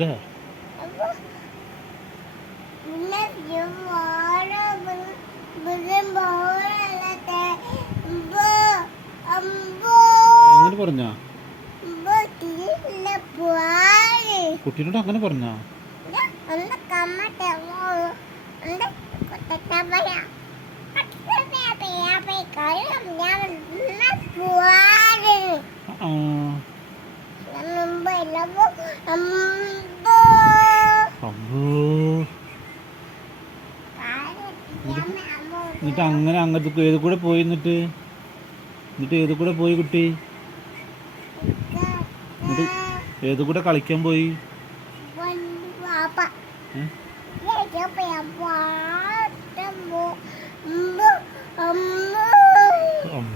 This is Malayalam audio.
അതെ അങ്ങനെ പറഞ്ഞാ കുട്ടീനോട് അങ്ങനെ പറഞ്ഞാ ആ അമ്മോ എന്നിട്ട് അങ്ങനെ അങ്ങനത്തെ ഏത് കൂടെ പോയി എന്നിട്ട് ഏത് കൂടെ പോയി കുട്ടി എന്നിട്ട് ഏത് കൂടെ കളിക്കാൻ പോയി